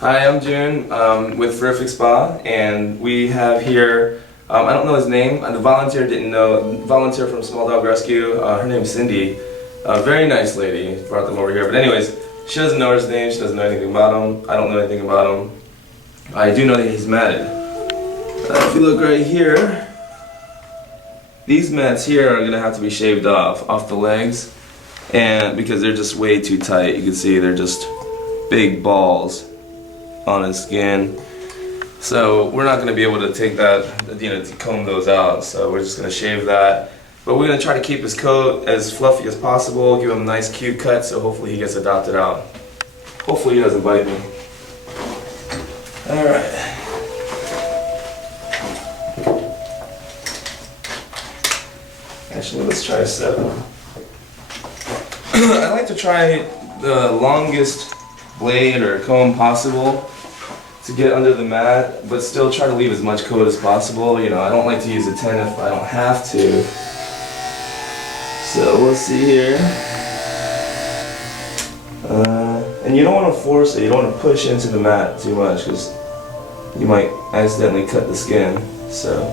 Hi, I'm June with Terrific Spa, and we have here, I don't know his name, the volunteer didn't know, volunteer from Small Dog Rescue, her name's Cindy, a very nice lady, brought them over here, but anyways, she doesn't know his name, she doesn't know anything about him, I don't know anything about him. I do know that he's matted. If you look right here, these mats here are going to have to be shaved off the legs, and because they're just way too tight. You can see they're just big balls on his skin. So we're not going to be able to take that, to comb those out. So we're just going to shave that. But we're going to try to keep his coat as fluffy as possible, give him a nice cute cut, so hopefully he gets adopted out. Hopefully he doesn't bite me. Alright. Actually, let's try 7. I like to try the longest blade or comb possible to get under the mat, but still try to leave as much coat as possible. I don't like to use a 10 if I don't have to. So we'll see here. And you don't want to force it, you don't want to push into the mat too much because you might accidentally cut the skin. So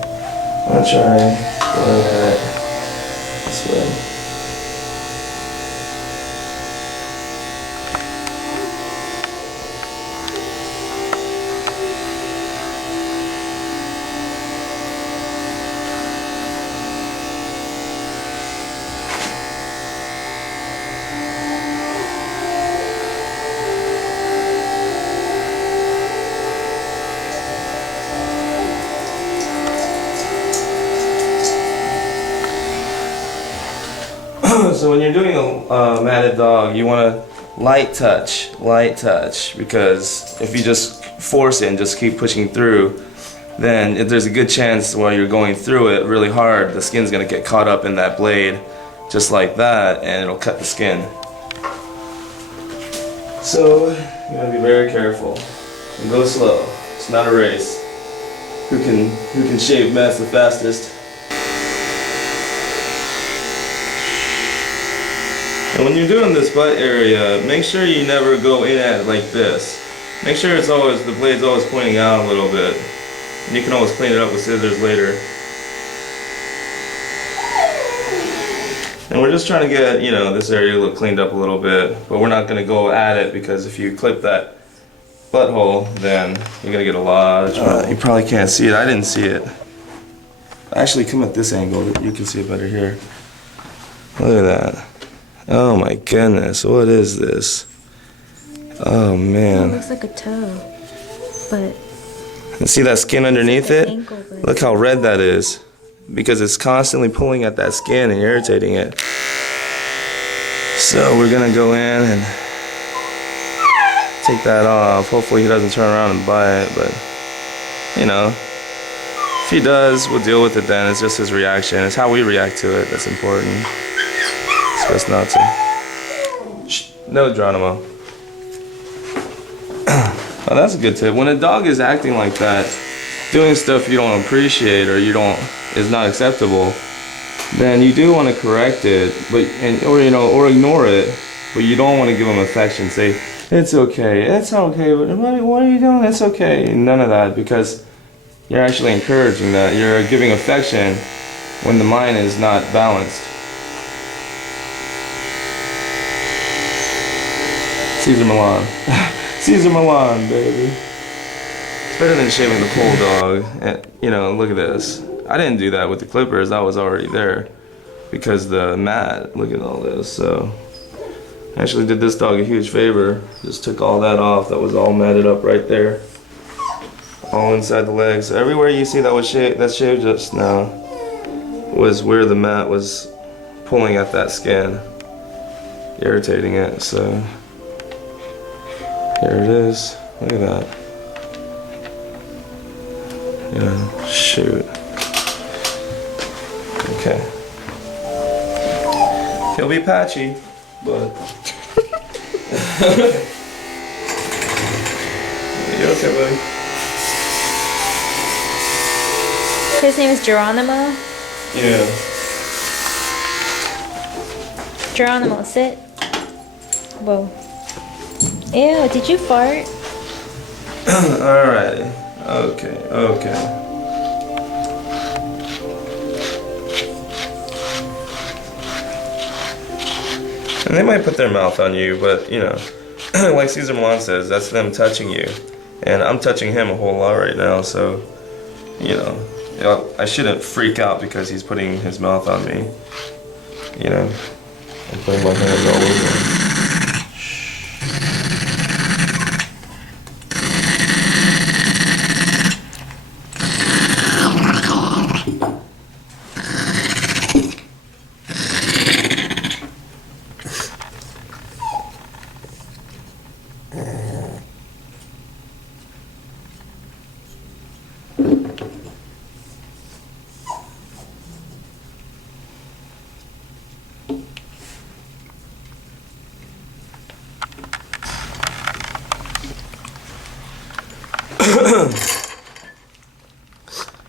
I'm going to try going at it this way. So when you're doing a matted dog, you want to light touch, because if you just force it and just keep pushing through, then if there's a good chance while you're going through it really hard, the skin's going to get caught up in that blade, just like that, and it'll cut the skin. So you gotta be very careful and go slow. It's not a race. Who can shave mats the fastest? And when you're doing this butt area, make sure you never go in at it like this. Make sure the blade's always pointing out a little bit. And you can always clean it up with scissors later. And we're just trying to get, this area to look cleaned up a little bit, but we're not going to go at it because if you clip that butthole, then you're going to get a lot of trouble. You probably can't see it. I didn't see it. Actually, come at this angle. You can see it better here. Look at that. Oh my goodness, what is this? Oh man. It looks like a toe, but... And see that skin underneath it? Look how red that is. Because it's constantly pulling at that skin and irritating it. So we're gonna go in and take that off. Hopefully he doesn't turn around and bite, but if he does, we'll deal with it then. It's just his reaction. It's how we react to it that's important. Best not to. Shh. No, Geronimo. Oh, that's a good tip. When a dog is acting like that, doing stuff you don't appreciate or is not acceptable, then you do want to correct it, or ignore it, but you don't want to give them affection. Say, it's okay, but what are you doing? It's okay. None of that, because you're actually encouraging that. You're giving affection when the mind is not balanced. Caesar Milan. Caesar Milan, baby. It's better than shaving the pole dog. And, look at this. I didn't do that with the clippers. I was already there. Because the mat, look at all this. So, I actually did this dog a huge favor. Just took all that off. That was all matted up right there. All inside the legs. So everywhere you see that shaved just now was where the mat was pulling at that skin. Irritating it, so... Here it is. Look at that. Shoot. Okay. He'll be patchy, but... You okay, buddy? His name is Geronimo? Yeah. Geronimo, sit. Whoa. Ew, did you fart? Alrighty. Okay, okay. And they might put their mouth on you, but you know, like Cesar Milan says, that's them touching you. And I'm touching him a whole lot right now, so, you know, I shouldn't freak out because he's putting his mouth on me. You know, I'm putting my hands all over him.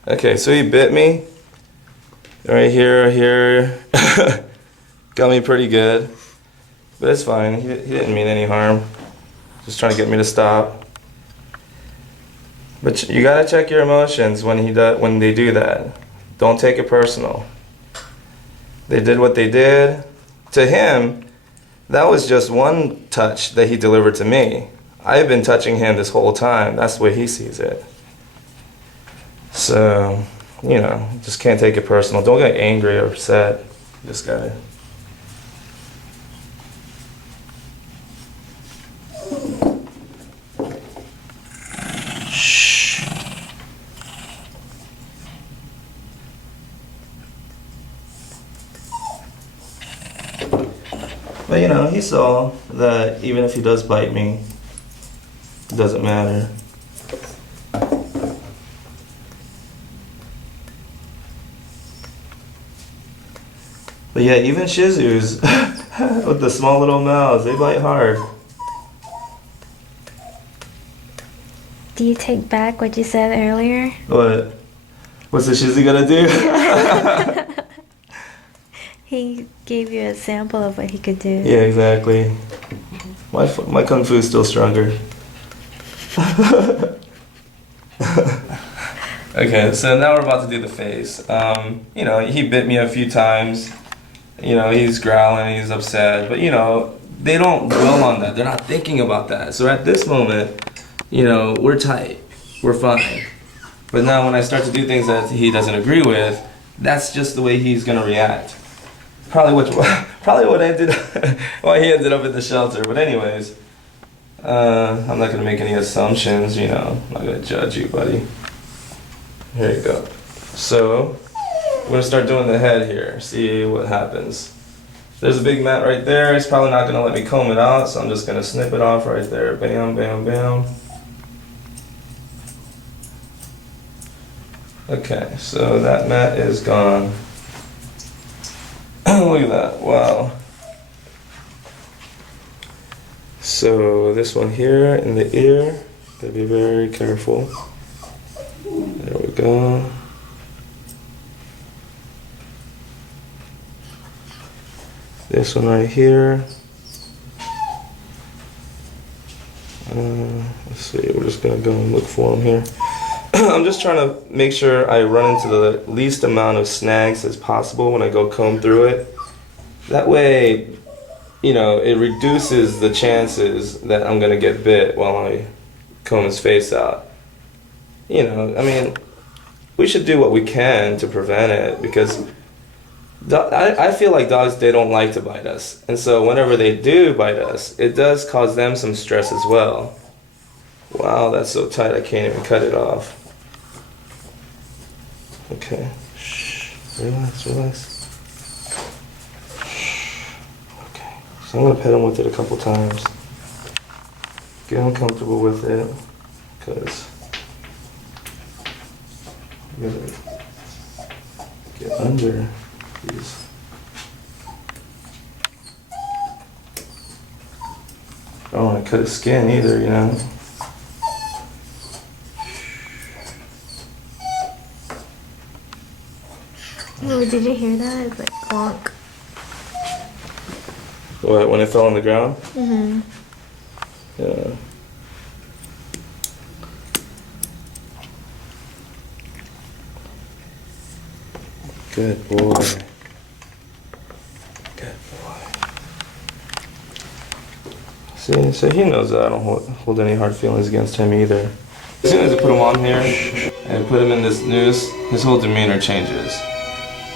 Okay, so he bit me right here. Got me pretty good, but it's fine. He didn't mean any harm. Just trying to get me to stop. But you gotta check your emotions when they do that. Don't take it personal. They did what they did. To him, that was just one touch that he delivered to me. I've been touching him this whole time. That's the way he sees it. So, you know, just can't take it personal. Don't get angry or upset. Just gotta. Shh. But you know, he saw that even if he does bite me, it doesn't matter. But yeah, even Shih Tzus with the small little mouths, they bite hard. Do you take back what you said earlier? What? What's the Shih Tzu gonna do? He gave you a sample of what he could do. Yeah, exactly. My kung fu is still stronger. Okay, so now we're about to do the face. You know, he bit me a few times. You know, he's growling, he's upset, but you know, they don't dwell on that. They're not thinking about that. So at this moment, you know, we're tight, we're fine. But now when I start to do things that he doesn't agree with, that's just the way he's gonna react. Probably what ended, why he ended up in the shelter. But anyways, I'm not gonna make any assumptions. You know, I'm not gonna judge you, buddy. Here you go. So we're gonna start doing the head here. See what happens. There's a big mat right there. It's probably not gonna let me comb it out, so I'm just gonna snip it off right there. Bam, bam, bam. Okay, so that mat is gone. Look at that, wow. So this one here in the ear, gotta be very careful. There we go. This one right here. Let's see, we're just gonna go and look for them here. I'm just trying to make sure I run into the least amount of snags as possible when I go comb through it. That way, you know, it reduces the chances that I'm gonna get bit while I comb his face out. You know, I mean, we should do what we can to prevent it, because I feel like dogs, they don't like to bite us. And so whenever they do bite us, it does cause them some stress as well. Wow, that's so tight I can't even cut it off. Okay, shh, relax, relax. Okay, so I'm gonna pet him with it a couple times. Get him comfortable with it, because I'm gonna get under these. I don't want to cut his skin either, you know. Oh, did you hear that? It's like clonk. What, when it fell on the ground? Mm-hmm. Yeah. Good boy. Good boy. See, so he knows that I don't hold any hard feelings against him either. As soon as I put him on here and put him in this noose, his whole demeanor changes.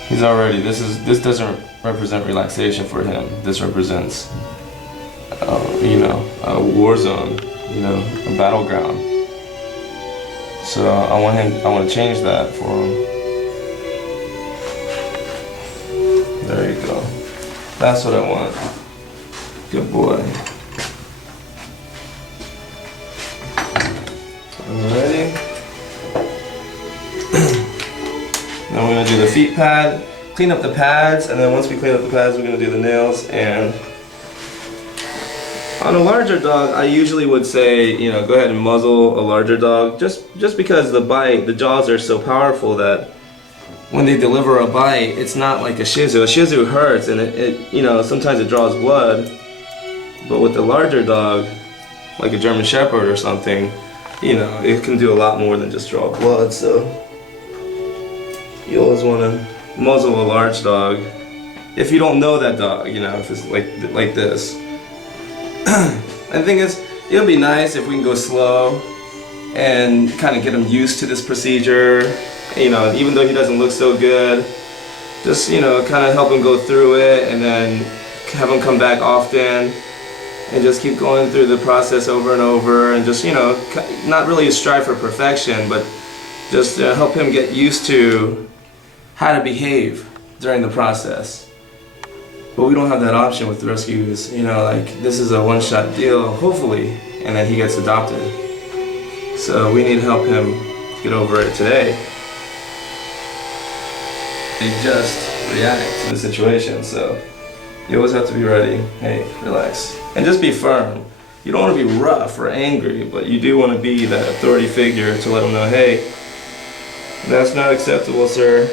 He's already, this doesn't represent relaxation for him. This represents, you know, a war zone, you know, a battleground. So I want to change that for him. There you go. That's what I want. Good boy. Alrighty. Now we're gonna do the feet pad, clean up the pads, and then once we clean up the pads, we're gonna do the nails. And on a larger dog, I usually would say, you know, go ahead and muzzle a larger dog, just because the jaws are so powerful that when they deliver a bite, it's not like a Shih Tzu. A Shih Tzu hurts, and it you know, sometimes it draws blood. But with the larger dog, like a German Shepherd or something, you know, it can do a lot more than just draw blood. So you always want to muzzle a large dog if you don't know that dog, you know, if it's like this. And the thing is, it'll be nice if we can go slow and kind of get him used to this procedure. You know, even though he doesn't look so good, just, you know, kind of help him go through it, and then have him come back often, and just keep going through the process over and over, and just, you know, not really strive for perfection, but just help him get used to how to behave during the process. But we don't have that option with rescues, you know, like this is a one-shot deal, hopefully, and then he gets adopted. So we need to help him get over it today. They just react to the situation, so you always have to be ready. Hey, relax. And just be firm. You don't want to be rough or angry, but you do want to be that authority figure to let them know, hey, that's not acceptable, sir.